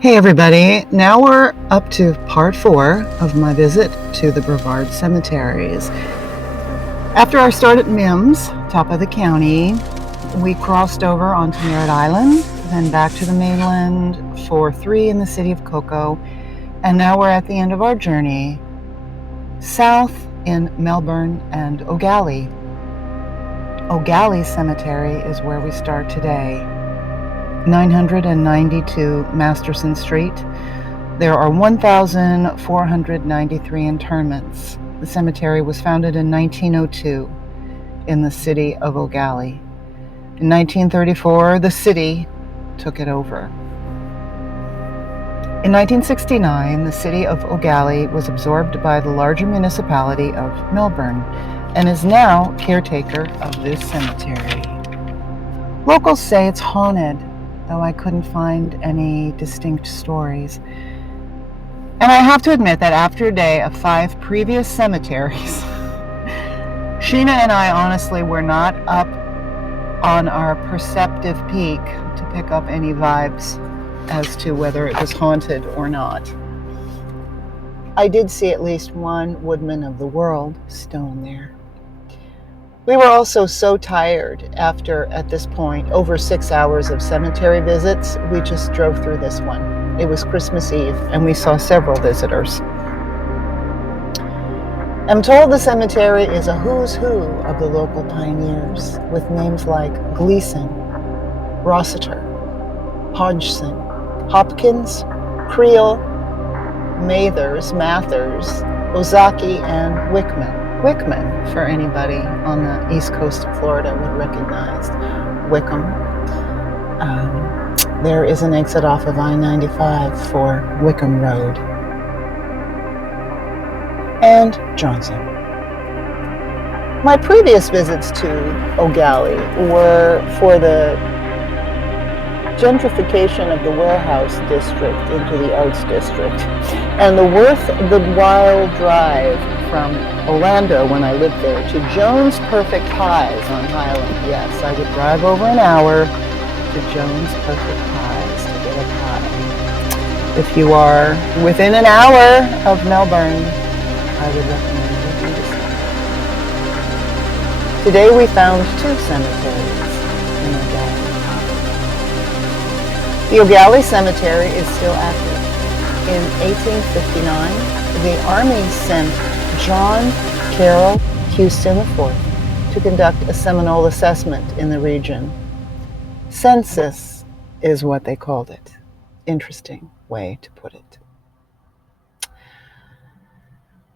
Hey everybody, now we're up to part 4 of my visit to the Brevard cemeteries. After our start at Mims, top of the county, we crossed over onto Merritt Island, then back to the mainland for 3 in the city of Cocoa, and now we're at the end of our journey, south in Melbourne and Eau Gallie. Eau Gallie Cemetery is where we start today. 992 Masterson Street. There are 1,493 interments. The cemetery was founded in 1902 in the city of Eau Gallie. In 1934, the city took it over. In 1969, the city of Eau Gallie was absorbed by the larger municipality of Melbourne and is now caretaker of this cemetery. Locals say it's haunted, though I couldn't find any distinct stories. And I have to admit that after a day of 5 previous cemeteries, Sheena and I honestly were not up on our perceptive peak to pick up any vibes as to whether it was haunted or not. I did see at least one Woodman of the World stone there. We were also so tired after, at this point, over 6 hours of cemetery visits, we just drove through this one. It was Christmas Eve, and we saw several visitors. I'm told the cemetery is a who's who of the local pioneers, with names like Gleason, Rossiter, Hodgson, Hopkins, Creel, Mathers, Ozaki, and Wickman. Wickman, for anybody on the east coast of Florida would recognize Wickham. There is an exit off of I-95 for Wickham Road. And Johnson. My previous visits to Eau Gallie were for the gentrification of the warehouse district into the arts district, and the worth the while drive from Orlando when I lived there to Jones Perfect Pies on Highland. Yes, I would drive over an hour to Jones Perfect Pies to get a pie. If you are within an hour of Melbourne, I would recommend you do the same. Today we found 2 cemeteries in Eau Gallie. The Eau Gallie Cemetery is still active. In 1859, the Army sent John Carroll Houston IV to conduct a Seminole assessment in the region. Census is what they called it. Interesting way to put it.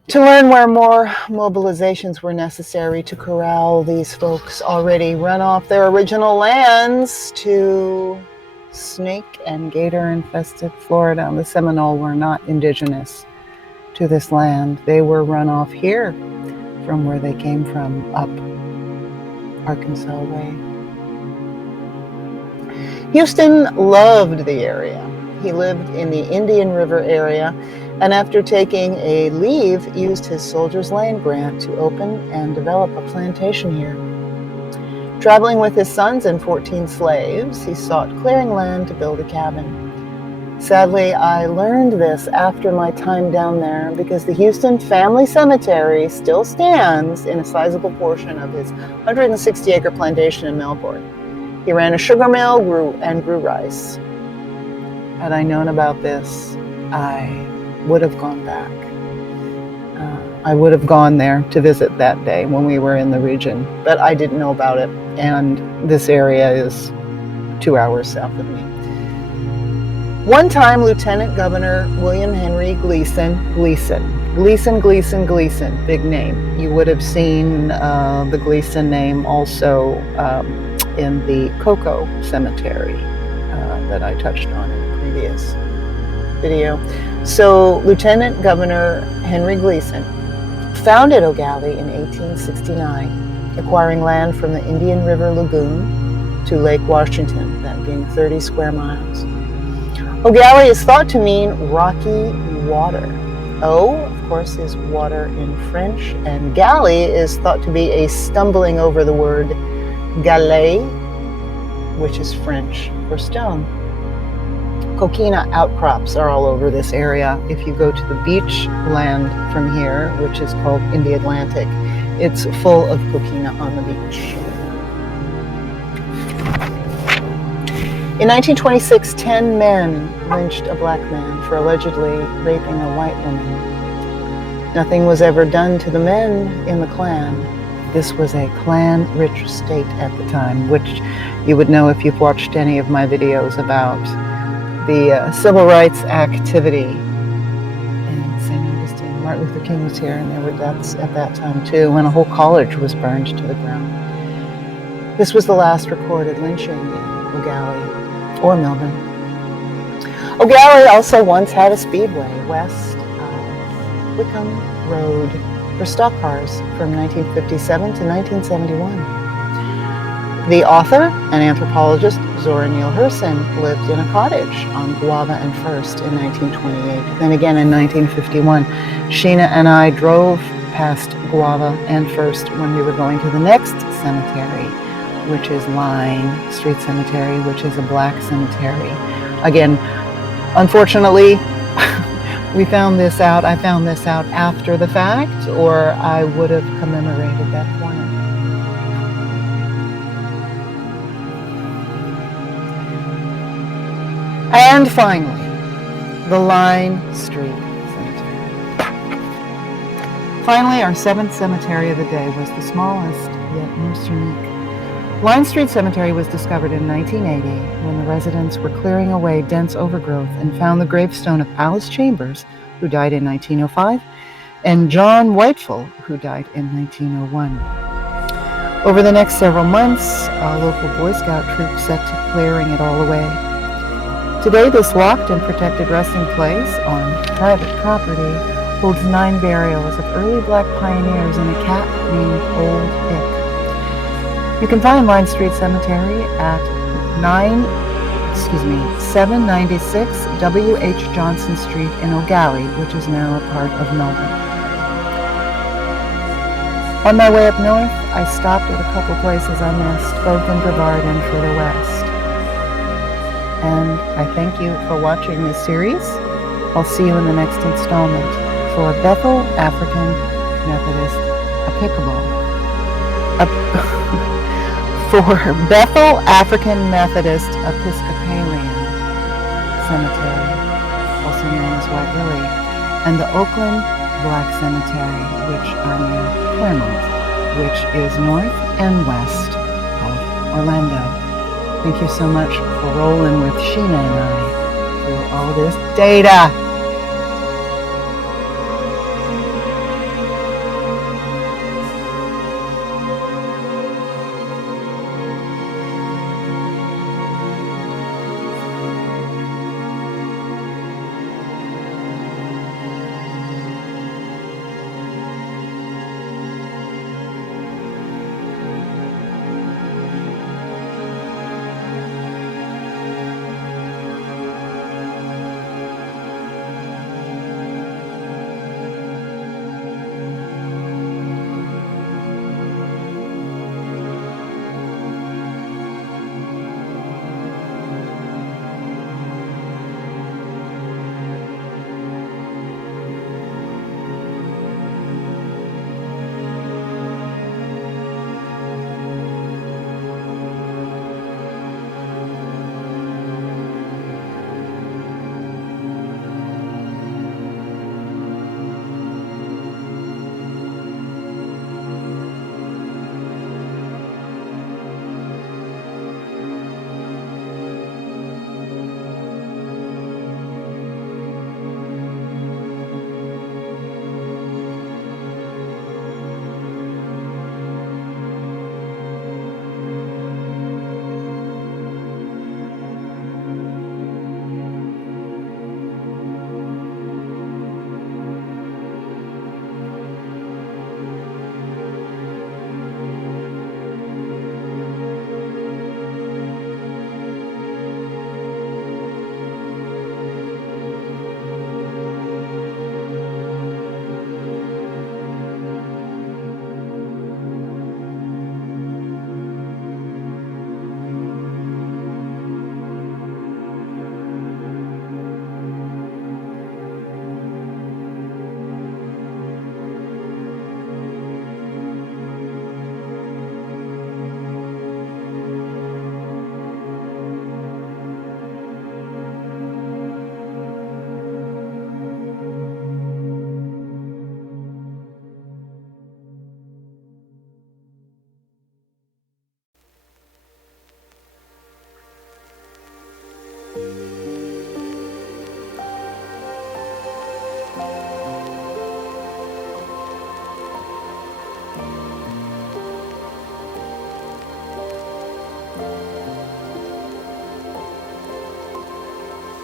To learn where more mobilizations were necessary to corral these folks already run off their original lands to snake and gator infested Florida. The Seminole were not indigenous to this land. They were run off here from where they came from, up Arkansas way. Houston loved the area. He lived in the Indian River area, and after taking a leave, used his Soldier's Land grant to open and develop a plantation here. Traveling with his sons and 14 slaves, he sought clearing land to build a cabin. Sadly, I learned this after my time down there because the Houston Family Cemetery still stands in a sizable portion of his 160-acre plantation in Melbourne. He ran a sugar mill, grew rice. Had I known about this, I would have gone back. I would have gone there to visit that day when we were in the region, but I didn't know about it, and this area is 2 hours south of me. One time, Lieutenant Governor William Henry Gleason, big name. You would have seen the Gleason name also in the Cocoa Cemetery that I touched on in the previous video. So Lieutenant Governor Henry Gleason founded Eau Gallie in 1869, acquiring land from the Indian River Lagoon to Lake Washington, that being 30 square miles. Eau Gallie is thought to mean rocky water. Eau, of course, is water in French, and Gallie is thought to be a stumbling over the word galet, which is French for stone. Coquina outcrops are all over this area. If you go to the beach land from here, which is called in the Atlantic, it's full of coquina on the beach. In 1926, 10 men lynched a black man for allegedly raping a white woman. Nothing was ever done to the men in the Klan. This was a Klan-rich state at the time, which you would know if you've watched any of my videos about the civil rights activity in St. Augustine. Martin Luther King was here, and there were deaths at that time too, when a whole college was burned to the ground. This was the last recorded lynching in Eau Gallie or Melbourne. Eau Gallie also once had a speedway west of Wickham Road for stock cars from 1957 to 1971. The author and anthropologist Zora Neale Hurston lived in a cottage on Guava and First in 1928. Then again in 1951, Sheena and I drove past Guava and First when we were going to the next cemetery, which is Line Street Cemetery, which is a black cemetery. Again, unfortunately, I found this out after the fact, or I would have commemorated that corner. And finally, the Line Street Cemetery. Finally, our seventh cemetery of the day was the smallest, yet most unique. Line Street Cemetery was discovered in 1980 when the residents were clearing away dense overgrowth and found the gravestone of Alice Chambers, who died in 1905, and John Whiteful, who died in 1901. Over the next several months, a local Boy Scout troop set to clearing it all away. Today, this locked and protected resting place on private property holds 9 burials of early black pioneers and a cat named Old Ick. You can find Line Street Cemetery at 796 W.H. Johnson Street in Eau Gallie, which is now a part of Melbourne. On my way up north, I stopped at a couple places I missed, both in Brevard and further west. And I thank you for watching this series. I'll see you in the next installment for Bethel African Methodist Episcopal. For Bethel African Methodist Episcopalian Cemetery, also known as White Lily, and the Oakland Black Cemetery, which are near Claremont, which is north and west of Orlando. Thank you so much for rolling with Sheena and I through all this data.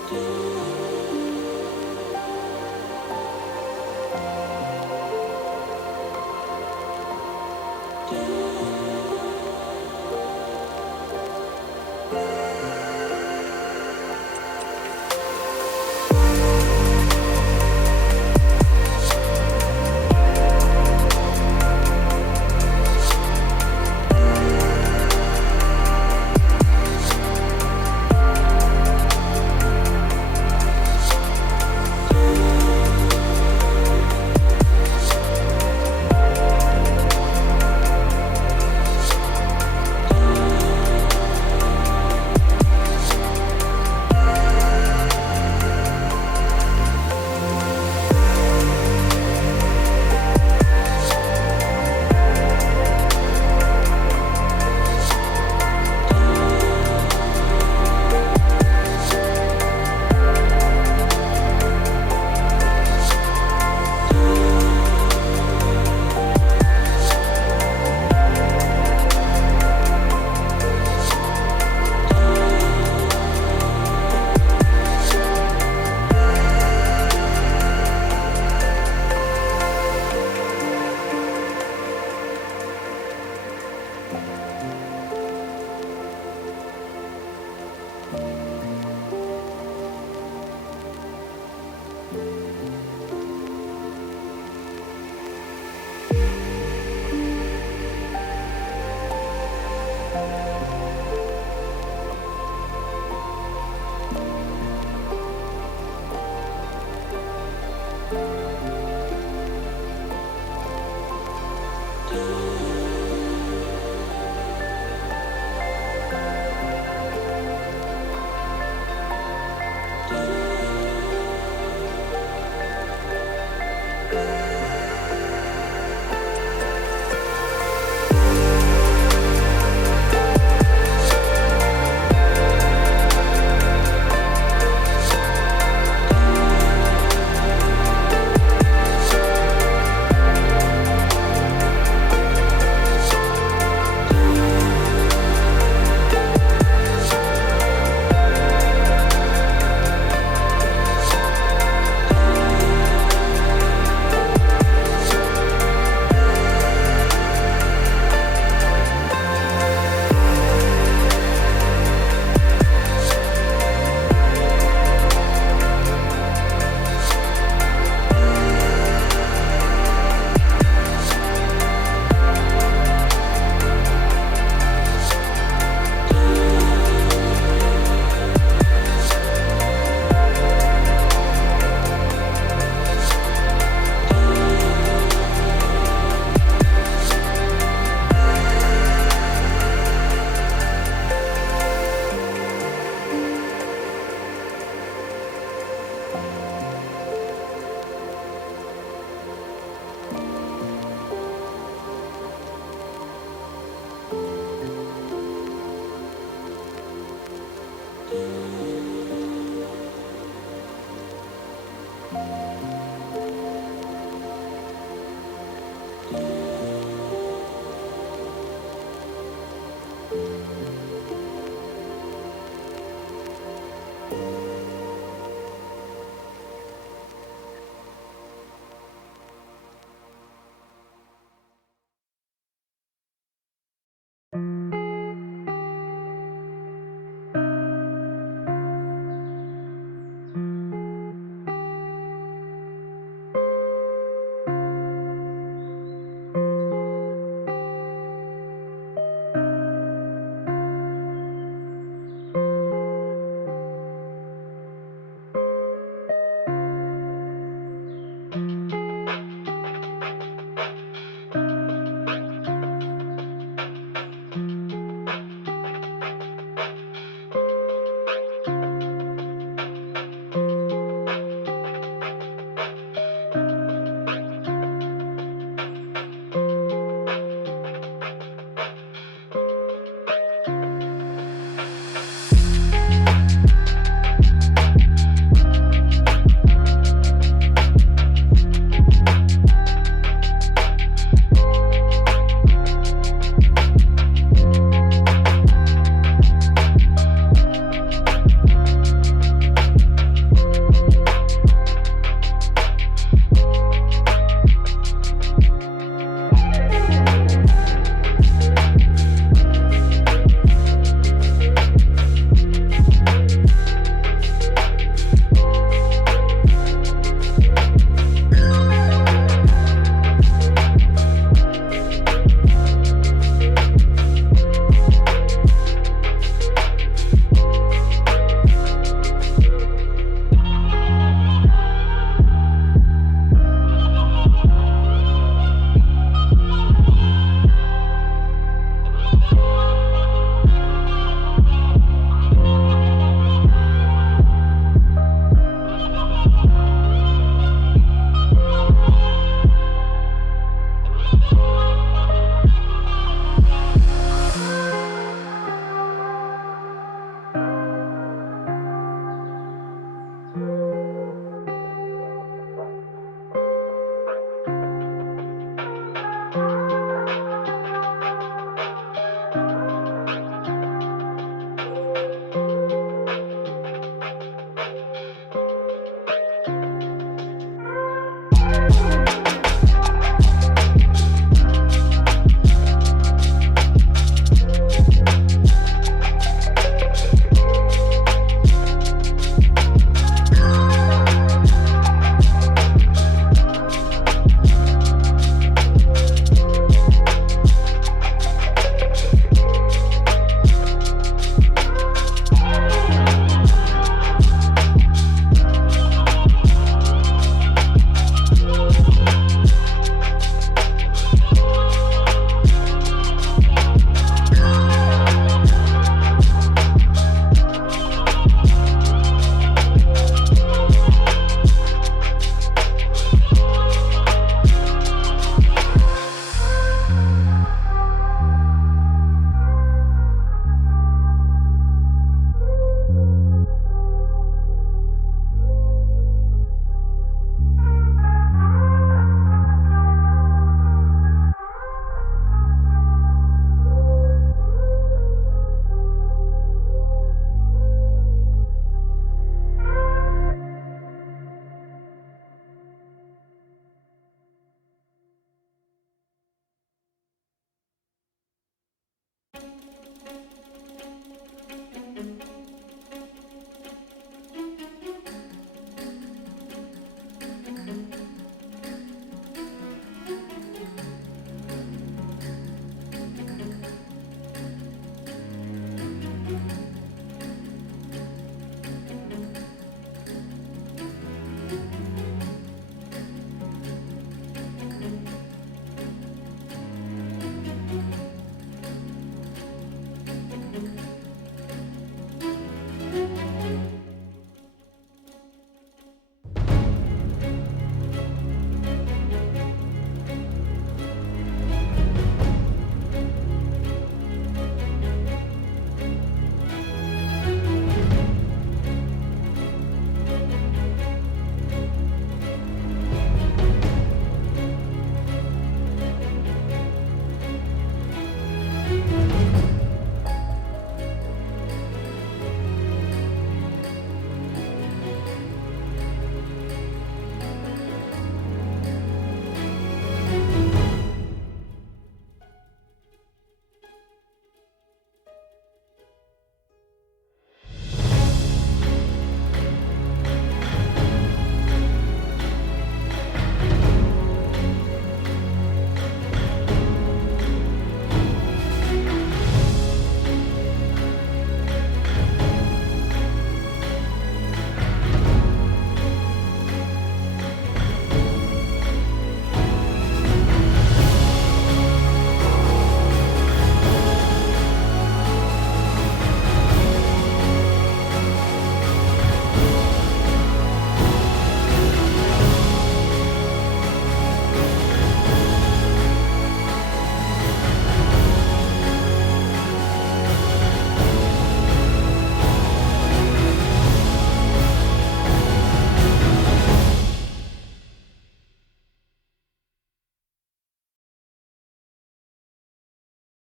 do.